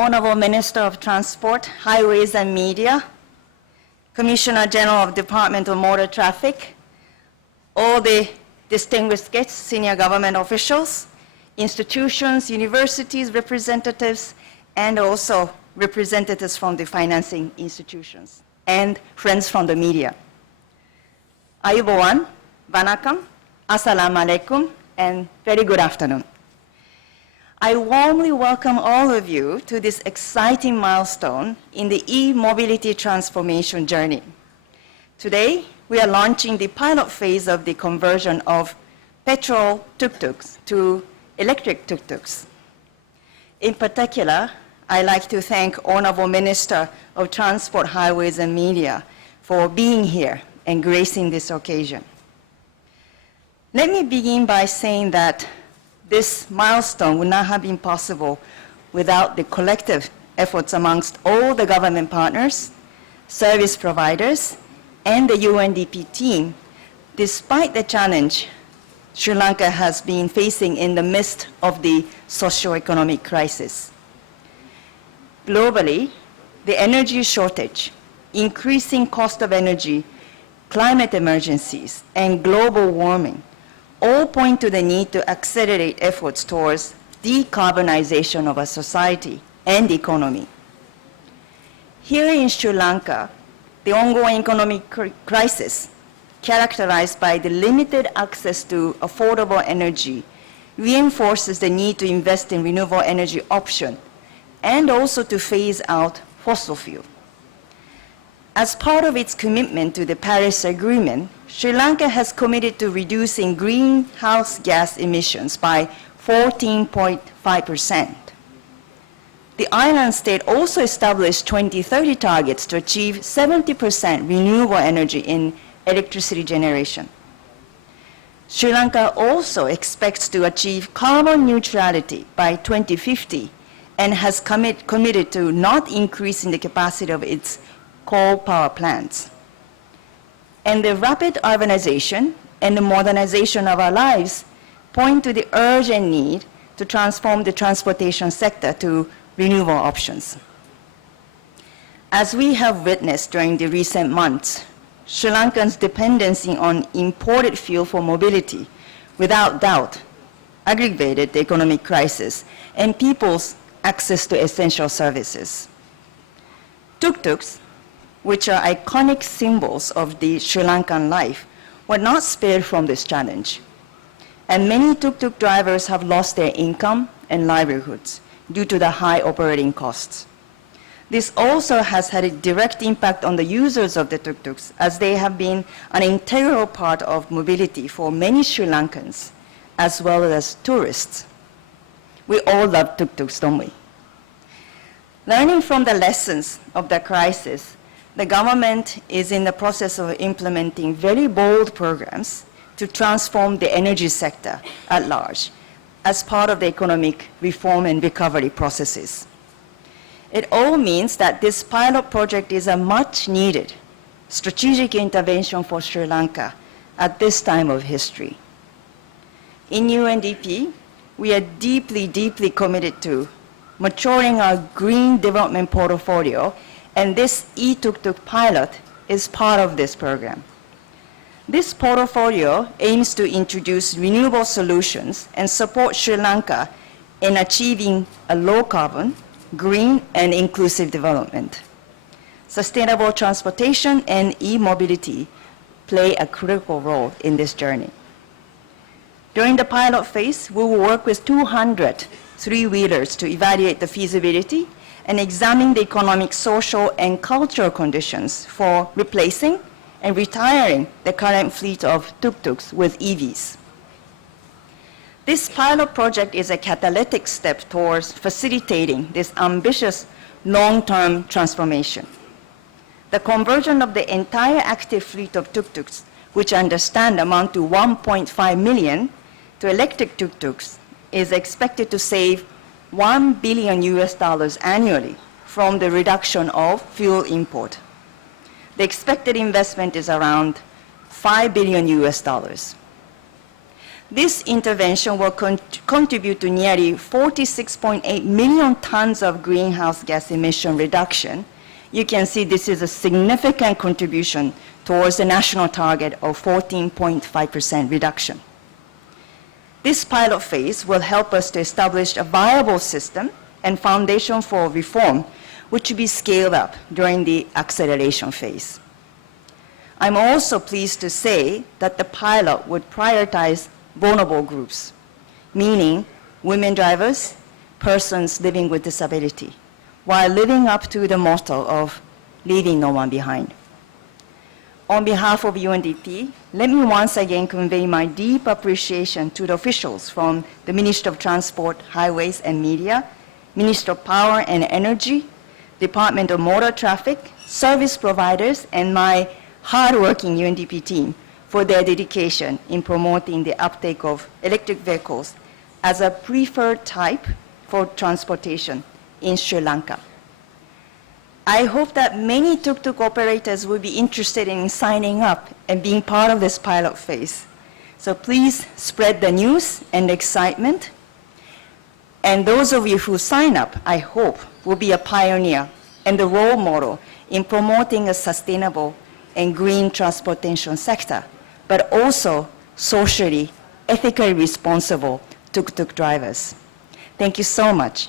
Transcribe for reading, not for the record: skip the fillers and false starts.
Honorable Minister of Transport, Highways and Media, Commissioner General of Department of Motor Traffic, all the distinguished guests, senior government officials, institutions, universities, representatives, and also representatives from the financing institutions, and friends from the media. Ayubowan, Vanakkam, Assalamu alaikum, and very good afternoon. I warmly welcome all of you to this exciting milestone in the e-mobility transformation journey. Today, we are launching the pilot phase of the conversion of petrol tuk-tuks to electric tuk-tuks. In particular, I'd like to thank Honorable Minister of Transport, Highways and Media for being here and gracing this occasion. Let me begin by saying that this milestone would not have been possible without the collective efforts amongst all the government partners, service providers, and the UNDP team, despite the challenge Sri Lanka has been facing in the midst of the socio-economic crisis. Globally, the energy shortage, increasing cost of energy, climate emergencies, and global warming all point to the need to accelerate efforts towards decarbonization of our society and economy. Here in Sri Lanka, the ongoing economic crisis, characterized by the limited access to affordable energy, reinforces the need to invest in renewable energy options and also to phase out fossil fuel. As part of its commitment to the Paris Agreement, Sri Lanka has committed to reducing greenhouse gas emissions by 14.5%. The island state also established 2030 targets to achieve 70% renewable energy in electricity generation. Sri Lanka also expects to achieve carbon neutrality by 2050 and has committed to not increasing the capacity of its coal power plants. And the rapid urbanization and the modernization of our lives point to the urgent need to transform the transportation sector to renewable options. As we have witnessed during the recent months, Sri Lankans' dependency on imported fuel for mobility, without doubt, aggravated the economic crisis and people's access to essential services. Tuk-tuks, which are iconic symbols of the Sri Lankan life, were not spared from this challenge. And many tuk-tuk drivers have lost their income and livelihoods due to the high operating costs. This also has had a direct impact on the users of the tuk-tuks, as they have been an integral part of mobility for many Sri Lankans, as well as tourists. We all love tuk-tuks, don't we? Learning from the lessons of the crisis, the government is in the process of implementing very bold programs to transform the energy sector at large as part of the economic reform and recovery processes. It all means that this pilot project is a much needed strategic intervention for Sri Lanka at this time of history. In UNDP, we are deeply, deeply committed to maturing our green development portfolio, and this e-tuk-tuk pilot is part of this program. This portfolio aims to introduce renewable solutions and support Sri Lanka in achieving a low-carbon, green, and inclusive development. Sustainable transportation and e-mobility play a critical role in this journey. During the pilot phase, we will work with 200 three-wheelers to evaluate the feasibility and examine the economic, social, and cultural conditions for replacing and retiring the current fleet of tuk-tuks with EVs. This pilot project is a catalytic step towards facilitating this ambitious long-term transformation. The conversion of the entire active fleet of tuk-tuks, which I understand amount to 1.5 million, to electric tuk-tuks is expected to save $1 billion annually from the reduction of fuel import. The expected investment is around $5 billion. This intervention will contribute to nearly 46.8 million tons of greenhouse gas emission reduction. You can see this is a significant contribution towards the national target of 14.5% reduction. This pilot phase will help us to establish a viable system and foundation for reform, which will be scaled up during the acceleration phase. I'm also pleased to say that the pilot would prioritize vulnerable groups, meaning women drivers, persons living with disability, while living up to the motto of leaving no one behind. On behalf of UNDP, let me once again convey my deep appreciation to the officials from the Ministry of Transport, Highways and Media, Ministry of Power and Energy, Department of Motor Traffic, service providers, and my hardworking UNDP team for their dedication in promoting the uptake of electric vehicles as a preferred type for transportation in Sri Lanka. I hope that many tuk-tuk operators will be interested in signing up and being part of this pilot phase. So please spread the news and excitement. And those of you who sign up, I hope, will be a pioneer and the role model in promoting a sustainable and green transportation sector, but also socially, ethically responsible tuk-tuk drivers. Thank you so much.